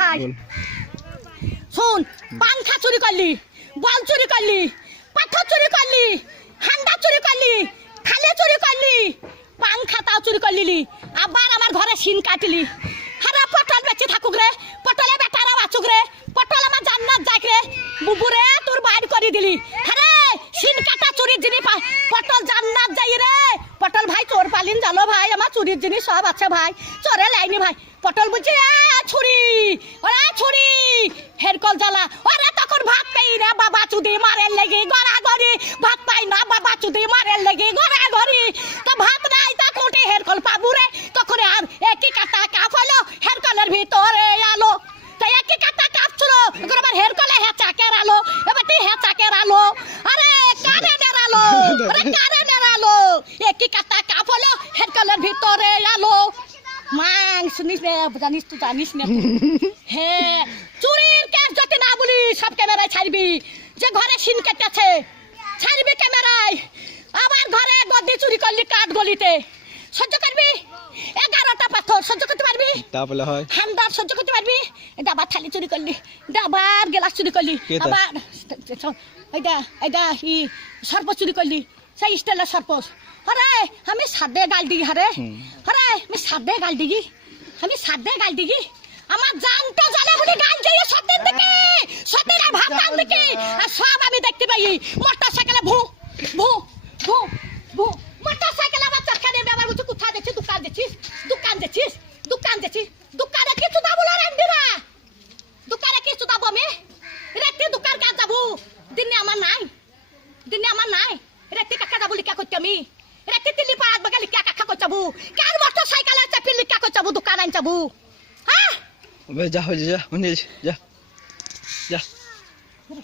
ভাই শুন, পাংখা চুরি করলি, বল চুরি করলি, পাথর চুরি করলি, হান্ডা চুরি করলি, থালে চুরি করলি, পাংখা তাও চুরি করলি, আবার আমার ঘরে সিন কাটলি। হারা পটল বেঁচে থাকুক রে, পটলে বেটারা বাঁচুক রে, পটল আমার জান্নাত যাক রে, বুবুরে তোর বাইর করে দিলি। হ্যাঁ সিন কাটা চুরির জিনিস পটল জান্নাত যাই রে। পটল ভাই চোর পালিন জানো ভাই, আমার চুরির জিনিস সব আছে ভাই, চোরে লাইনি ভাই। পটল বলছে ছুরি, ওরা ছুরি হেরকল জ্বালা, ওরা তখন ভাত পাই না বাবা চুদি মারের লেগে গড়াগড়ি, ভাত পাই না বাবা চুদি মারের লেগে গড়াগড়ি, তো ভাত নাই তা কোটে হেরকল পাবু রে। তখন আর একই কাটা কাপ হলো হেরকলের ভিতরে আলো, তাই একই কাটা কাপ ছিল এখন আবার হেরকলে হেঁচাকের আলো, এবার হেঁচাকের আলো, আরে কারেন্টের আলো, আরে কারেন্টের আলো, একই কাটা কাপ হলো হেরকলের ভিতরে আলো। মাং শুনিস না, জানিস তুই জানিস না। হ্যাঁ চুরির কেস যদি না বলি সব ক্যামেরায় ছাড়বি, যে ঘরে সিন কেটেছে ছাড়বি ক্যামেরায়। আমার ঘরে গদি চুরি করলি কাঠ গলিতে, সহ্য করবি? 11টা পাথর সহ্য করতে পারবি? তাহলে হয় হান্ডার সহ্য করতে পারবি? ডাবার থালি চুরি করলি, ডাবার গ্লাস চুরি করলি, আবার এইটা ই সর্প চুরি করলি, সেই স্টাইলের সর্প। আরে আমি সাদে গাল দিগি, হারে আরে আমি সাদে গাল দিগি, আমি সাদে গাল দিগি, আমার জানটা জানে বলে গাল দিয়ে সত্যের দিকে, সত্যের ভাত গাল দিকে, আর সব আমি দেখতে পাই। মোটর সাইকেলে ভু ভু ভু ভু, মোটর সাইকেলে আমার চাকা দিয়ে ব্যবহার করছি। কোথায় দেখছিস? দোকান দেখছিস, দোকান দেখছিস, দোকান দেখছিস, দোকানে কিছু দাবো না রেন্ডিরা, দোকানে কিছু দাবো আমি রেখে দোকান কাজ যাবো, দিনে আমার নাই, দিনে আমার নাই, রেখে কাকা যাবো লিখা করতে আমি, রেখে তিল্লি পাড়াত বাগা লিখা কাকা করতে যাবো, কার মোটর সাইকেলে চাপি লিখা করতে যাবো, দোকান আন যাবো। হ্যাঁ যা যা যা যা।